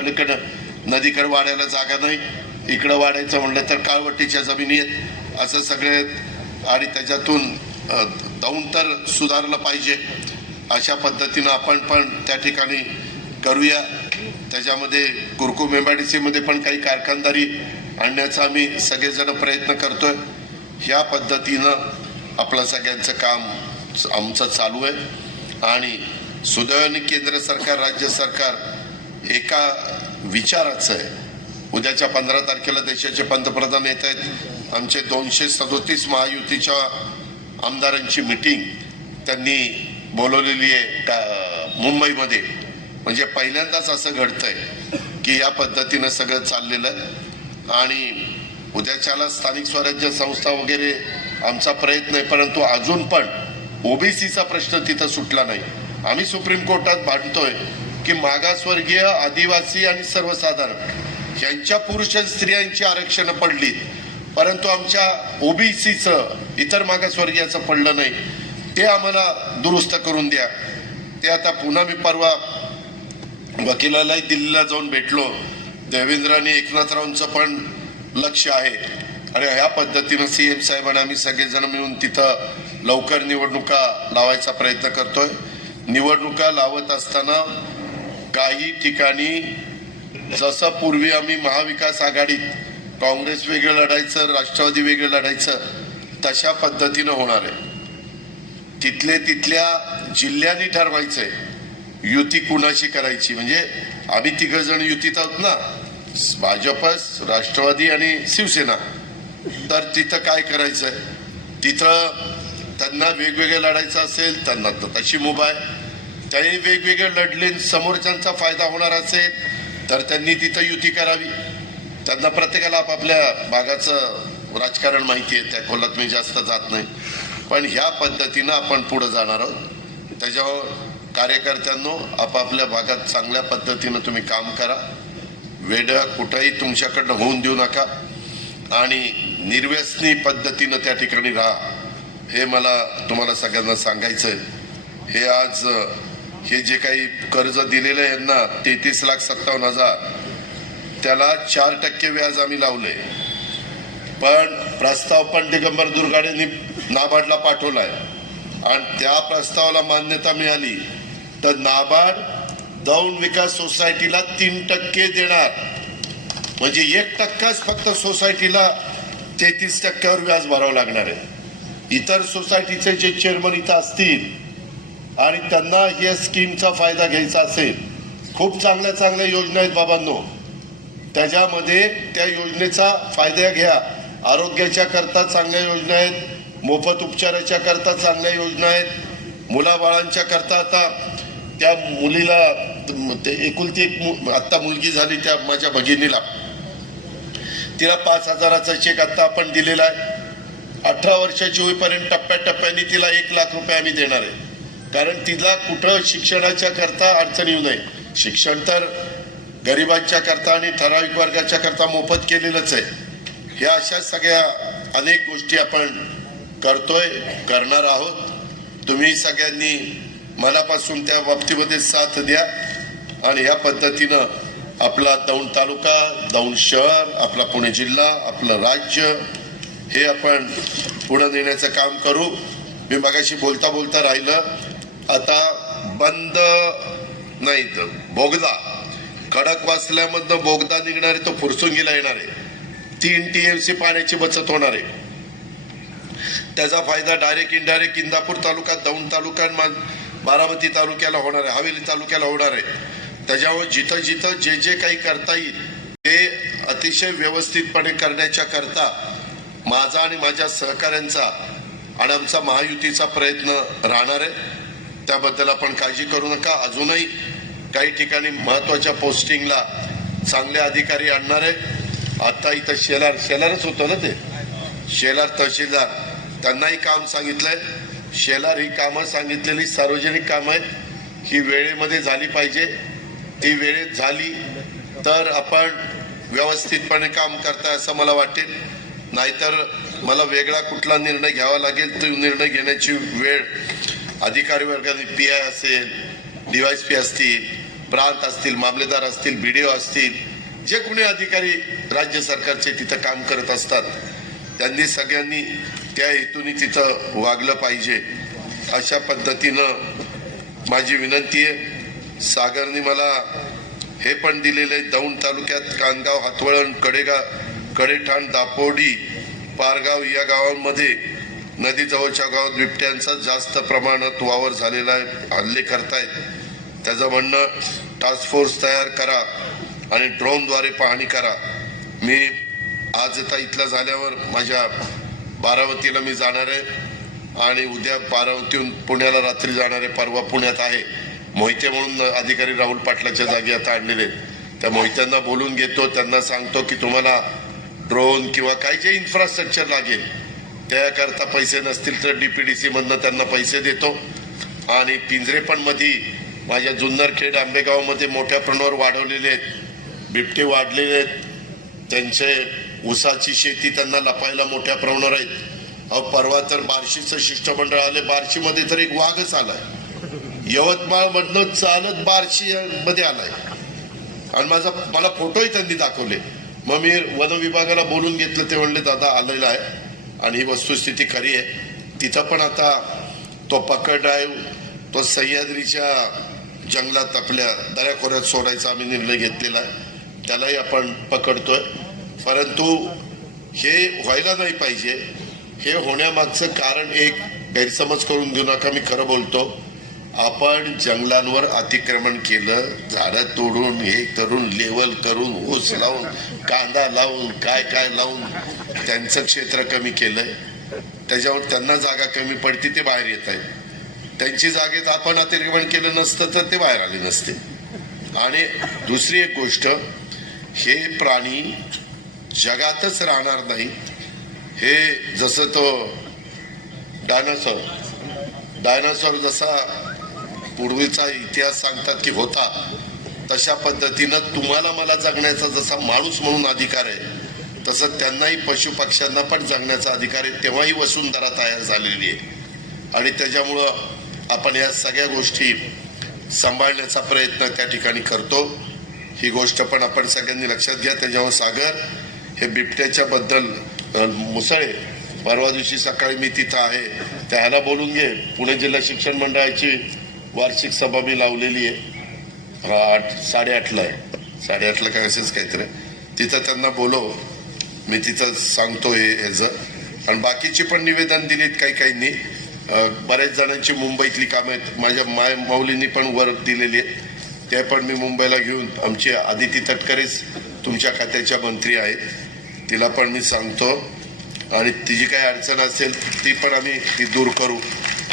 पलीकडं नदीकडे वाढायला जागा नाही. इकडं वाढायचं म्हणलं तर काळवटीच्या जमिनी आहेत. असं सगळे आणि त्याच्यातून अ, दौन तर सुधारलं पाहिजे. अशा पद्धतीनं आपण पण त्या ठिकाणी करूया. त्याच्यामध्ये कुरकुम एमआयडीसीमध्ये पण काही कारखानदारी आणण्याचा आम्ही सगळेजण प्रयत्न करतोय. ह्या पद्धतीनं आपलं सगळ्यांचं काम आमचं चालू आहे. आणि सुदैवाने केंद्र सरकार राज्य सरकार एका विचाराचं आहे. उद्याच्या पंधरा तारखेला देशाचे पंतप्रधान येत आहेत. आमचे दोनशे सदोतीस महायुतीच्या आमदारांची मिटिंग त्यांनी बोलवलेली आहे का मुंबईमध्ये. म्हणजे पहिल्यांदाच असं घडतंय की या पद्धतीनं सगळं चाललेलं. आहे आणि उद्याच्याला स्थानिक स्वराज्य संस्था वगैरे आमचा प्रयत्न आहे परंतु अजून पण ओबीसीचा प्रश्न तिथं सुटला नाही. आम्ही सुप्रीम कोर्टात भांडतोय. की मागासवर्गीय आदिवासी आणि सर्वसाधारण यांच्या पुरुष आणि स्त्रियांची आरक्षण पडली परंतु आमच्या ओबीसीचं इतर मागासवर्गीयाचं पडलं नाही. ते आम्हाला दुरुस्त करून द्या. ते आता पुन्हा मी परवा वकिलालाही दिल्लीला जाऊन भेटलो. देवेंद्र आणि एकनाथरावांचं पण लक्ष आहे. आणि ह्या पद्धतीनं सी एम साहेबांना आम्ही सगळेजण मिळून तिथं लवकर निवडणुका लावायचा प्रयत्न करतोय. निवडणुका लावत असताना काही ठिकाणी जसं पूर्वी आम्ही महाविकास आघाडीत काँग्रेस वेगळं लढायचं राष्ट्रवादी वेगळं लढायचं तशा पद्धतीनं होणार आहे. तिथले तिथल्या जिल्ह्यांनी ठरवायचंय युती कुणाशी करायची? म्हणजे आम्ही तिघ जण युतीत आहोत ना? भाजप राष्ट्रवादी आणि शिवसेना. तर तिथं काय करायचंय? तिथं त्यांना वेगवेगळे लढायचं असेल त्यांना तर तशी मुभा आहे. त्यांनी वेगवेगळे लढले समोरच्यांचा फायदा होणार असेल तर त्यांनी तिथं युती करावी. त्यांना प्रत्येकाला आपापल्या भागाचं राजकारण माहिती आहे त्या खोलात मी जास्त जात नाही. पण ह्या पद्धतीनं आपण पुढे जाणार आहोत. त्याच्यावर कार्यकर्त्यांनो आपापल्या भागात चांगल्या पद्धतीनं तुम्ही काम करा. वेड कुठंही तुमच्याकडनं होऊन देऊ नका. आणि निर्व्यसनी पद्धतीनं त्या ठिकाणी राहा. हे मला तुम्हाला सगळ्यांना सांगायचं आहे हे आज हे जे काही कर्ज दिलेलं आहे यांना तेहतीस लाख सत्तावन्न हजार. त्याला चार टक्के व्याज आम्ही लावले पण प्रस्ताव पण दिगंबर दुर्गाडेंनी नाबार्डला पाठवलाय. आणि त्या प्रस्तावाला मान्यता मिळाली तर नाबार्ड दौंड विकास सोसायटीला तीन टक्के देणार. म्हणजे एक टक्काच फक्त सोसायटीला तेहतीस टक्क्यावर व्याज भरावं लागणार आहे. इतर सोसायटीचे जे चेअरमन इथं असतील आणि त्यांना या स्कीमचा फायदा घ्यायचा असेल खूप चांगल्या चांगल्या योजना आहेत बाबांनो. त्याच्यामध्ये त्या योजनेचा फायदा घ्या. आरोग्याच्या करता चांगल्या योजना आहेत मोफत उपचाराच्या करता चांगल्या योजना आहेत मुलाबाळांच्या करता आता त्या मुलीला ते एकुलती एक मु- आत्ता मुलगी झाली त्या माझ्या भगिनीला. तिला पाच हजाराचा चेक आत्ता आपण दिलेला आहे. अठरा वर्षाची होईपर्यंत टप्प्याटप्प्याने तिला एक लाख रुपये आम्ही देणार आहे. कारण तिला कुठं शिक्षणाच्या करता अडचण येऊ नये. शिक्षण तर गरिबांच्या करता आणि ठराविक वर्गाच्या करता मोफत केलेलंच आहे. ह्या अशा सगळ्या अनेक गोष्टी आपण करतोय करणार आहोत. तुम्ही सगळ्यांनी मनापासून त्या बाबतीमध्ये साथ द्या आणि ह्या पद्धतीनं आपला दौंड तालुका दौंड शहर आपला पुणे जिल्हा आपलं राज्य हे आपण पुढं नेण्याचं काम करू. मी मगाशी बोलता बोलता राहिलं आता बंद नाही तर बोगदा. खडक वाचल्यामधनं बोगदा निघणार आहे तो फुरसुंगीला येणार आहे. तीन टीएमसी पाण्याची बचत होणार आहे. त्याचा फायदा डायरेक्ट इनडायरेक्ट इंदापूर तालुका दौंड तालुका बारामती तालुक्याला होणार आहे. हवेली तालुक्याला होणार आहे. त्याच्यामुळे जिथं जिथं जे जे काही करता येईल ते अतिशय व्यवस्थितपणे करण्याच्या करता माझा आणि माझ्या सहकाऱ्यांचा आणि आमचा महायुतीचा प्रयत्न राहणार आहे. त्याबद्दल आपण काळजी करू नका. अजूनही काही ठिकाणी महत्त्वाच्या पोस्टिंगला चांगले अधिकारी आणणार आहे आता इथं शेलार शेलारच होतं ना ते? शेलार तहसीलदार. त्यांनाही काम सांगितलंय. शेलार ही कामं सांगितलेली सार्वजनिक कामं आहेत. ही वेळेमध्ये झाली पाहिजे. ती वेळेत झाली तर आपण व्यवस्थितपणे काम करताय असं मला वाटेल. नाहीतर मला वेगळा कुठला निर्णय घ्यावा लागेल तो निर्णय घेण्याची वेळ अधिकारी वर्गाने पी आय असेल डीवायस पी असतील प्रांत असतील मामलेदार असतील बी डी ओ असतील जे कोणी अधिकारी राज्य सरकारचे तिथं काम करत असतात त्यांनी सगळ्यांनी त्या हेतूने तिथं वागलं पाहिजे. अशा पद्धतीनं माझी विनंती आहे सागरने मला हे पण दिलेले दौंड तालुक्यात कानगाव हातवळण कडेगा कडेठाण दापोडी पारगाव या गावांमध्ये नदीजवळच्या गावात बिबट्यांचा जास्त प्रमाणात वावर झालेला आहे हल्ले करतायत. त्याचं म्हणणं टास्क फोर्स तयार करा आणि ड्रोनद्वारे पाहणी करा. मी आज आता इथलं झाल्यावर माझ्या बारावतीला मी जाणार आहे आणि उद्या बारावतीहून पुण्याला रात्री जाणार आहे परवा पुण्यात आहे. मोहिते म्हणून अधिकारी राहुल पाटलाच्या जागी आता आणलेले आहेत. त्या मोहित्यांना बोलून घेतो त्यांना सांगतो की तुम्हाला ड्रोन किंवा काय जे इन्फ्रास्ट्रक्चर लागेल. त्याकरता पैसे नसतील तर डीपीडीसी मधनं त्यांना पैसे देतो. आणि पिंजरे पण माझ्या जुन्नर खेड आंबेगावमध्ये मोठ्या प्रमाणावर वाढवलेले आहेत. बिबटे वाढलेले आहेत. त्यांचे ऊसाची शेती त्यांना लपायला मोठ्या प्रमाणावर आहेत. अहो परवा तर बार्शीचं शिष्टमंडळ आले. बार्शीमध्ये तर एक वाघच आलाय. यवतमाळ मधनं चालत बार्शी मध्ये आलाय. आणि माझा मला फोटोही त्यांनी दाखवले. मग मी वन विभागाला बोलून घेतलं. ते म्हणले दादा आलेला आहे. आणि ही वस्तुस्थिती खरी आहे. तिथं पण आता तो पकड ड्राईव्ह तो सह्याद्रीच्या जंगलात आपल्या दऱ्याखोऱ्यात सोडायचा आम्ही निर्णय घेतलेला आहे. त्यालाही आपण पकडतोय. परंतु हे व्हायला नाही पाहिजे. हे होण्यामागचं कारण एक गैरसमज करून देऊ नका मी खरं बोलतो. आपण जंगलांवर अतिक्रमण केलं झाडं तोडून हे करून लेवल करून ऊस लावून कांदा लावून काय काय लावून त्यांचं क्षेत्र कमी केलंय. त्याच्यावर त्यांना जागा कमी पडते ते बाहेर येत आहे त्यांची जागेत आपण अतिक्रमण केलं नसतं तर ते बाहेर आले नसते. आणि दुसरी एक गोष्ट हे प्राणी जगातच राहणार नाहीत. हे जसं तो डायनासॉर डायनासॉर जसा पूर्वीचा इतिहास सांगतात की होता. तशा पद्धतीनं तुम्हाला मला जगण्याचा जसा माणूस म्हणून अधिकार आहे तसं त्यांनाही पशु पक्ष्यांना पण जगण्याचा अधिकार आहे तेव्हाही वसुंधरा तयार झालेली आहे. आणि त्याच्यामुळं आपण या सगळ्या गोष्टी सांभाळण्याचा प्रयत्न त्या ठिकाणी करतो. ही गोष्ट पण आपण सगळ्यांनी लक्षात घ्या. त्याच्यावर सागर हे बिबट्याच्या बद्दल मुसळे परवा दिवशी सकाळी मी तिथं आहे. त्याला बोलून घे. पुणे जिल्हा शिक्षण मंडळाची वार्षिक सभा मी लावलेली आहे. आठ साडेआठला आहे. साडेआठला काय असेच काहीतरी. तिथं त्यांना बोलव. मी तिथं सांगतो हे ह्याचं. आणि बाकीची पण निवेदन दिलीत काही काहींनी. बऱ्याच जणांची मुंबईतली कामं आहेत. माझ्या माय माऊलींनी पण वर दिलेली आहेत. ते पण मी मुंबईला घेऊन आमची आदिती तटकरेच तुमच्या खात्याच्या मंत्री आहेत तिला पण मी सांगतो. आणि तिची काही अडचण असेल ती पण आम्ही ती दूर करू.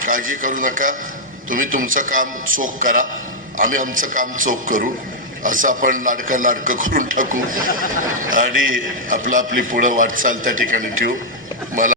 काळजी करू नका. तुम्ही तुमचं काम चोख करा आम्ही आमचं काम चोख करू असं आपण लाडकं लाडकं करून टाकू. आणि आपलं आपली पुढं वाटचाल त्या ठिकाणी ठेवू.